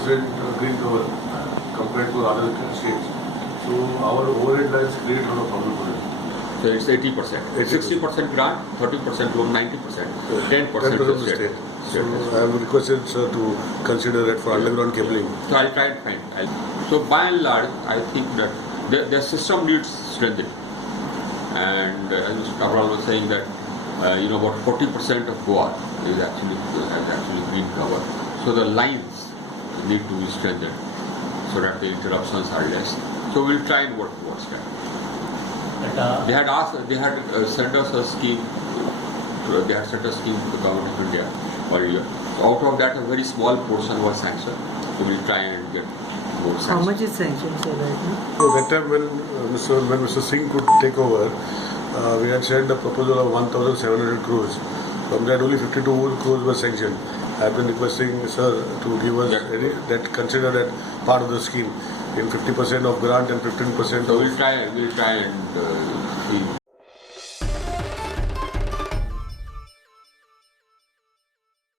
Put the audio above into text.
50% green cover compared to other states. So our overhead lines create a lot of problem for us. So it's 80%. 60% grant, 30% loan, 90%, 10% of the state. So I have requested sir to consider that for underground cabling. So I'll try and find. So by and large, I think that the system needs strengthening. And as Mr. Cabral was saying that about 40% of Goa is actually green cover. So the lines need to be strengthened so that the interruptions are less. So we'll try and work towards that. They had sent us a scheme. They had sent a scheme to the government of India earlier. So out of that, a very small portion was sanctioned. So we'll try and get more sanctioned. How much is sanctioned, sir, right now? So that time when Mr. Singh could take over, we had sent a proposal of 1,700 crores. From that, only 52 crores were sanctioned. I have been requesting sir to give us that consider that part of the scheme in 50% of grant and 15% So we'll try and see